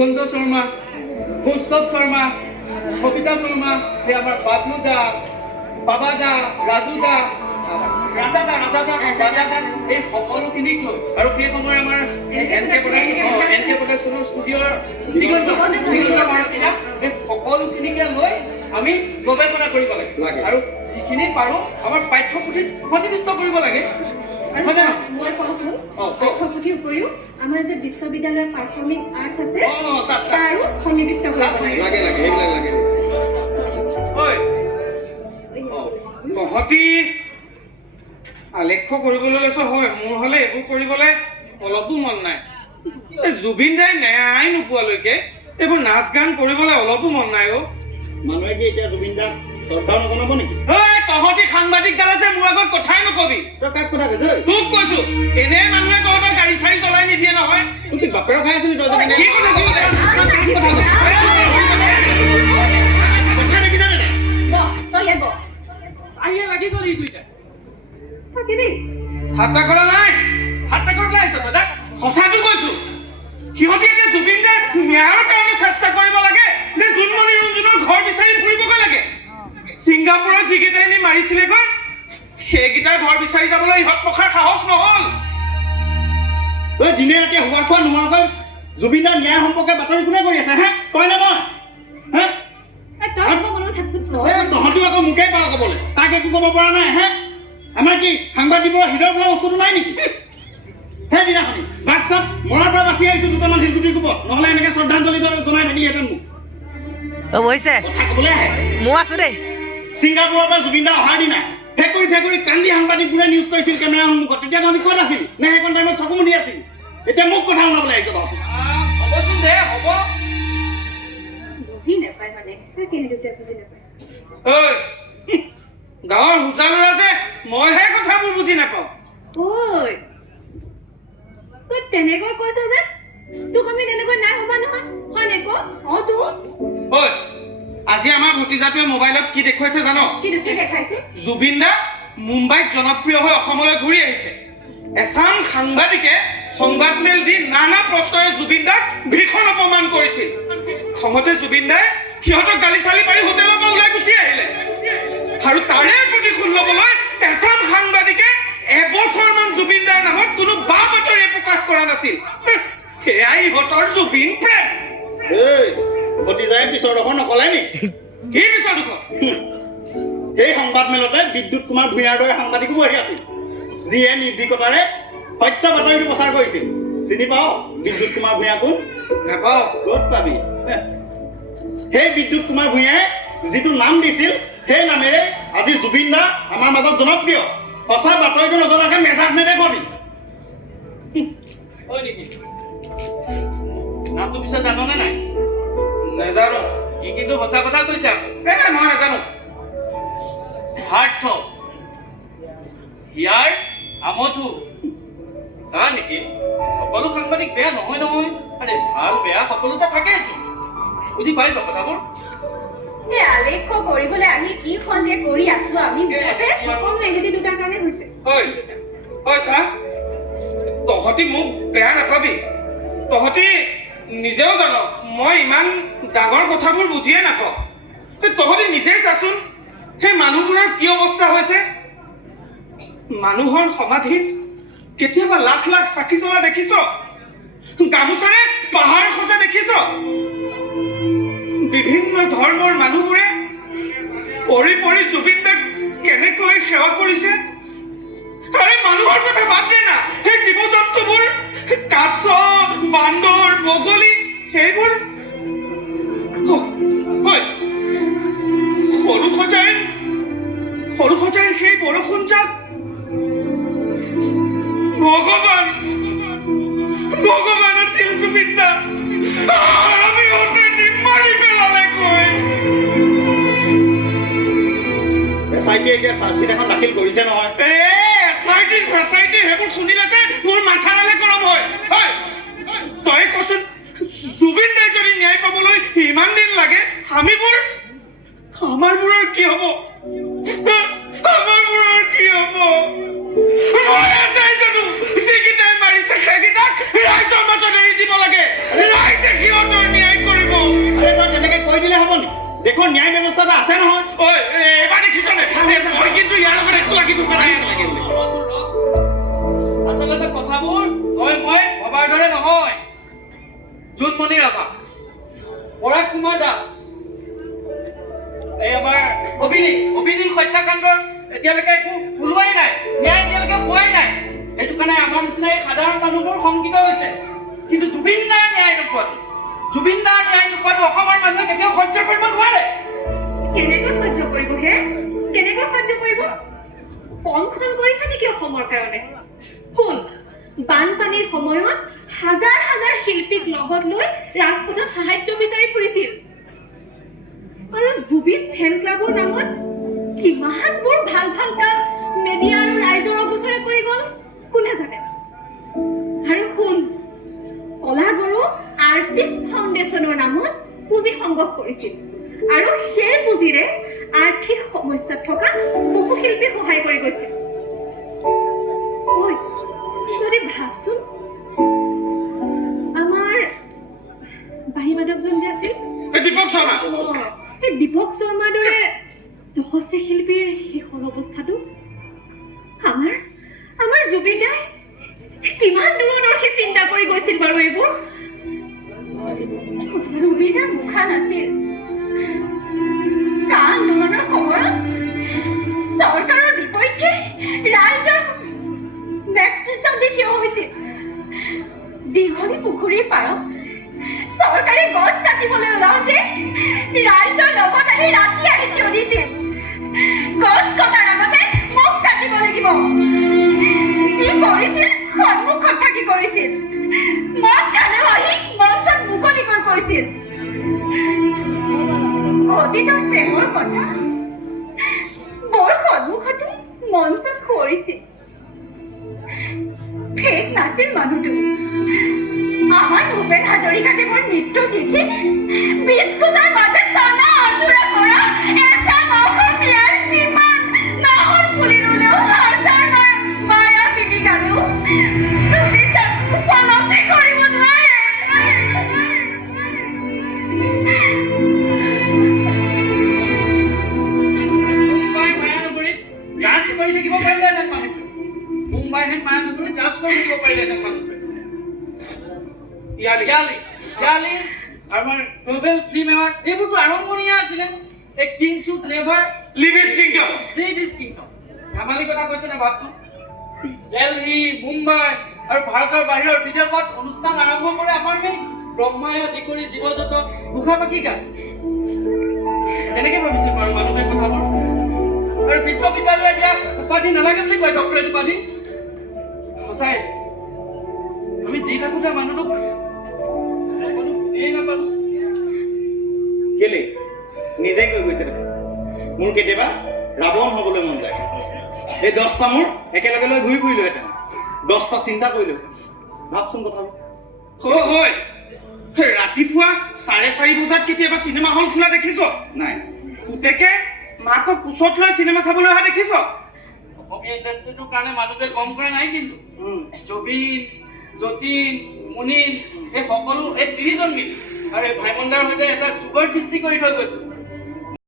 দিগন্ত শৰ্মা, কৌস্তৱ শৰ্মা, সবিতা শৰ্মা, সেই আমাৰ বাবলু দা, বাবা দা, ৰাজু দা, ৰাজা দা, এই সকলোখিনিক লৈ আৰু সেই সময় আমাৰ এন কে প্ৰডাকশ্যনৰ ষ্টুডিঅ'ৰ দিগন্ত ভাৰতী দা, এই সকলোখিনিকে লৈ আমি গৱেষণা কৰিব লাগে আৰু যিখিনি পাৰোঁ আমাৰ পাঠ্যপুথিত সন্নিৱিষ্ট কৰিব লাগে। মই কওঁ শুন, পাঠ্যপুথিৰ উপৰিও আমাৰ যে বিশ্ববিদ্যালয়ৰ পাৰফৰ্মিং আৰ্টছ আছে তাৰো সন্নিৱিষ্ট কৰিব লাগে। তহঁতি আলেখ্য কৰিবলৈ লৈছ হয়, মোৰ হ'লে এইবোৰ কৰিবলৈ অলপো মন নাই। জুবিন দাই ন্যায় নোপোৱালৈকে এইবোৰ নাচ গান কৰিবলৈ অলপো মন নাই। মানুহে কি এতিয়া জুবিন দাক শ্ৰদ্ধা নজনাব নেকি? তহঁতি সাংবাদিক গালে যে মোৰ আগত কথাই নকবি। তই কাক কথা কৈছ? তোক কৈছো, এনে মানুহে তহঁতৰ গাড়ী চাড়ী চলাই নিদিয়ে নহয়। তোক বাপেৰ খাই আছিলি তই? কি কথা আহিয়ে লাগি গলি দুইটা। ঠাট্টা কৰা নাই, ঠাট্টা কৰিবলৈ আহিছ দাদা। সঁচাটো কৈছো, সিহঁতি এতিয়া জুবিন দাৰ ন্যায়ৰ কাৰণে চেষ্টা কৰিব লাগে নে জোনমণি ৰঞ্জনৰ ঘৰ বিচাৰি ফুৰিবগৈ লাগে? ছিংগাপুৰত যিকেইটাই নি মাৰিছিলেগৈ সেইকেইটাৰ ঘৰ বিচাৰি যাবলৈ ইহঁত পখাৰ সাহস নহল। তই দিনে ৰাতি হোৱা খোৱা নোহোৱাকৈ জুবিন দাৰ ন্যায় সম্পৰ্কে বাতৰি কোনে কৰি আছে? তই নে মই? তহঁতিও আকৌ মোকেই পাৰ ক'বলৈ, তাক একো ক'ব পৰা নাই। আমাৰ কি সাংবাদিকৰ হৃদয় বোলা বস্তুটো নাই নেকি? সেইদিনাখনি বাট চাপ মৰাৰ পৰা বাচি আহিছো দুটামান শিলগুটিৰ কোবত, নহ'লে এনেকে শ্ৰদ্ধাঞ্জলি জনাই থাকিহেঁতেন মোক। কথা ক'বলৈ আহে মই আছো দেই। ছিংগাপুৰৰ পৰা জুবিন দা অহাৰ দিনা ফেকুৰি কান্দি সাংবাদিকবোৰে নিউজ কৰিছিল কেমেৰাৰ সন্মুখত। তেতিয়া তহঁতি ক'ত আছিল? নে সেইখন টাইমত চকু মুদি আছিল? এতিয়া মোক কথা শুনাবলৈ আহিছ তহঁতি? হ'বচোন দে, হ'ব। বুজি নাপায় মানে বুজি নাপায়। গাঁৱৰ হোজা ল'ৰা যে মইহে কথাবোৰ বুজি নাপাওঁ। তই তেনেকৈ কৈছ যে তোক আমি তেনেকৈ নাই হ'বা নহয়, হয় নে ক? আজি আমাৰ ভতিজাটোৱে মোবাইলত কি দেখুৱাইছে জানো? কি দেখাইছে? জুবিন দা মুম্বাইত জনপ্ৰিয় হৈ অসমলৈ ঘূৰি আহিছে। এচাম সাংবাদিকে সংবাদ মেল দি নানা প্ৰশ্নৰে জুবিন দাক ভীষণ অপমান কৰিছিল। খঙতে জুবিন দাই সিহঁতক গালি চালি পাৰি হোটেলৰ পৰা ওলাই গুচি আহিলে। আৰু তাৰে প্ৰতিশোধ ল'বলৈ এচাম সাংবাদিকে এবছৰমান জুবিন দাৰ নামত কোনো বা বাতৰি প্ৰকাশ কৰা নাছিল। সেয়াই ইহঁতৰ জুবিন প্ৰেম। ভতিজাই পিছৰ ডোখৰ নকলে নি? কি পিছৰ ডোখৰ? সেই সংবাদ মেলতে বিদ্যুৎ কুমাৰ ভূঞাৰ দৰে সাংবাদিকো আহি আছিল, যিয়ে নিৰ্ভীকতাৰে সত্য বাতৰিটো প্ৰচাৰ কৰিছিল। চিনি পাওঁ বিদ্যুৎ কুমাৰ ভূঞা কোন? নাপাওঁ। ক'ত পাবি? সেই বিদ্যুৎ কুমাৰ ভূঞাই যিটো নাম দিছিল সেই নামেৰে আজি জুবিন দা আমাৰ মাজত জনপ্ৰিয়। সঁচা বাতৰিটো নজনাকে মেজাজ নেদেখবি। হয় নেকি? নামটো পিছত জাননে নাই? নেজানো। ই কিন্তু সঁচা কথা কৈছে। মই নাজানো। হাৰ্থ হিয়াৰ আমঠু চা নেকি? সকলো সাংবাদিক বেয়া নহয় নহয়। আৰে ভাল বেয়া সকলোতে থাকেচোন। বুজি পাইছ কথাবোৰ? আলেখ্য কৰিবলৈ আহি কি খন যে কৰি আছো আমি, সকলো এহেঁতি দুটাৰ কাৰণে হৈছে। চা, তহঁতি মোক বেয়া নাপাবি। তহঁতি নিজেও জান মই ইমান ডাঙৰ কথাবোৰ বুজিয়ে নাপাওঁ। তহঁতি নিজেই চাচোন সেই মানুহবোৰৰ কি অৱস্থা হৈছে। মানুহৰ সমাধিত কেতিয়াবা লাখ লাখ চাকি জ্বলা দেখিছ? গামোচাৰে পাহাৰ সজা দেখিছ? বিভিন্ন ধৰ্মৰ মানুহবোৰে পৰি পৰি জুবিন দাক কেনেকৈ সেৱা কৰিছে। আৰে মানুহৰ কথা বাদ দে না, সেই জীৱ জন্তুবোৰ কাছ, বান্দৰ, বগলী সেইবোৰ সৰু সজাইৰ সেই বৰষুণ যাক ভগৱান আছিল জুবিন দা। আমি ওতে মাৰি পেলালে কৈ। এছআইটিয়ে এতিয়া চাৰ্জশ্বিট এখন দাখিল কৰিছে নহয়। এছআইটি সেইবোৰ শুনিলে যে মোৰ মাথাডালে গৰম হয়। তই কচোন, জুবিন দাই যদি ন্যায় পাবলৈ ইমান দিন লাগে, আমাৰবোৰৰ কি হ'ব? আমাৰবোৰৰ কি হ'ব? মই এটাই জানো, যিকেইটাই মাৰিছে সেইকেইটাক ৰাইজৰ মাজত এৰি দিব লাগে। ৰাইজে সিহঁতৰ কৈ দিলে হ'ব নি? দেশৰ ন্যায় ব্যৱস্থা এটা আছে নহয়। ঐ এবাৰ দেখিছনে? মই কিন্তু ইয়াৰ লগত একো লাগি থকা নাই লাগে বুলি। আচলতে কথাবোৰ মই ভবাৰ দৰে নহয়। জোনমণি ৰাভা, পৰাগ কুমাৰ দাস, এই আমাৰ অভিনীল হত্যাকাণ্ডৰ এতিয়ালৈকে একো ওলোৱাই নাই, ন্যায় এতিয়ালৈকে পোৱাই নাই। সেইটো কাৰণে আমাৰ নিচিনা এই সাধাৰণ মানুহবোৰ শংকিত হৈছে। কিন্তু জুবিন দাৰ ন্যায় নোপোৱাটো অসমৰ মানুহে কেতিয়াও সহ্য কৰিব নোৱাৰে। কেনেকৈ সহ্য কৰিব হে? কেনেকৈ সহ্য কৰিব? কমখন কৰিছে নেকি অসমৰ কাৰণে? কোন বানপানীৰ সময়ত হাজাৰ হাজাৰ শিল্পীক লগত লৈ ৰাজপথত সাহায্য বিচাৰি ফুৰিছিল, আৰু জুবিন ফেন ক্লাবৰ নামত কিমানবোৰ ভাল ভাল কাম মেডিয়া আৰু ৰাইজৰ অগোচৰে কৰি গ'ল কোনে জানে? আৰু কোন কলাগুৰু আৰ্টিষ্ট ফাউণ্ডেশ্যনৰ নামত পুঁজি সংগ্ৰহ কৰিছিল, আৰু সেই পুঁজিৰে আৰ্থিক সমস্যাত থকা বহু শিল্পীক সহায় কৰি গৈছিল। ঐ, তই ভাবচোন, আমাৰ বাহী মাধৱজন যে আছিল, দীপক শৰ্মা, সেই দীপক শৰ্মাৰ দৰে যশস্বী শিল্পীৰ শেষৰ অৱস্থাটো আমাৰ জুবিন দাই কিমান দূৰদৰ্শী চিন্তা কৰি গৈছিল বাৰু এইবোৰ? জুবিনৰ মুখা নাছিল। কা আন্দোলনৰ সময়ত চৰকাৰৰ বিপক্ষে ৰাইজৰ নেতৃত্ব দি থিয় হৈছিল। দীঘলী পুখুৰীৰ পাৰত চৰকাৰে গছ কাটিবলৈ ওলাওঁতে ৰাইজৰ লগত আহি ৰাতি থিয় দিছিল। গছ কটাৰ আগতে মোক কাটিব লাগিব। যি কৰিছিল সন্মুখত থাকি কৰিছিল। মদ খালেও আহি মঞ্চত মুকলিকৈ কৈছিল। অতীতৰ প্ৰেমৰ কথা মোৰ সন্মুখতে মঞ্চত কৰিছিল। ফেক নাছিল মানুহটো। আমাৰ ভূপেন হাজৰিকাদেৱৰ মৃত্যু তিথিত বিস্কুটৰ মাজত টনা আঁতৰা কৰা এচাম অসমীয়াৰ যিমান নহৰ পুলি ৰুলেও হাজাৰ মায়া পিনি গালো জুবিন দাক উপলব্ধি কৰিব নোৱাৰে। মুম্বাই মায়ানগৰীত জাজ কৰি থাকিব পাৰিলেহেঁতেন মানুহটোৱে। মুম্বাইহেন মায়ানগৰীত জাজ কৰি থাকিব পাৰিলেহেঁতেন মানুহটোৱে। ইয়ালি আমাৰ গ্লোবেল ফিল্ম এৱাৰ্ড এইবোৰতো আৰম্ভণিয়ে আছিলে। এই king should never leave his kingdom. ধেমালি কথা কৈছে নে ভাবচোন? দিল্লী, মুম্বাই আৰু ভাৰতৰ বাহিৰৰ বিদেশত অনুষ্ঠান আৰম্ভ কৰে আমাৰ সেই ব্ৰহ্মাই আদি কৰি জীৱ-জন্তু ঘোষা পাখি গায়। কেনেকে ভাবিছিল বাৰু মানুহে কথাবোৰ? আৰু বিশ্ববিদ্যালয়ে দিয়া উপাধি নালাগে বুলি কয়, ডক্টৰেট উপাধি। সঁচাই আমি যি থাকোতে মানুহটোক বুজিয়েই নাপালো। কেলে নিজে কৈ গৈছে দেখোন। মোৰ কেতিয়াবা ৰাৱণ হবলৈ মন যায়। এই 10টা মোৰ একেলগে লৈ ঘূৰি ফুৰিলোহেঁতেন, 10টা চিন্তা কৰিলোহেঁতেন। ভাবচোন কথাবোৰ। হয় ৰাতিপুৱা 4:30 বজাত কেতিয়াবা চিনেমা হল খোলা দেখিছ? নাই। পুতেকে মাকক কোচত লৈ চিনেমা চাবলৈ অহা দেখিছ? অসমীয়া ইণ্ডাষ্ট্ৰিটোৰ কাৰণে মানুহটোৱে কম কৰা নাই কিন্তু। জবিন, যতীন, মুনীন এই সকলো এই 3জন মিলি আৰু এই ভাইমন্দাৰ সৈতে এটা যুগৰ সৃষ্টি কৰি থৈ গৈছে।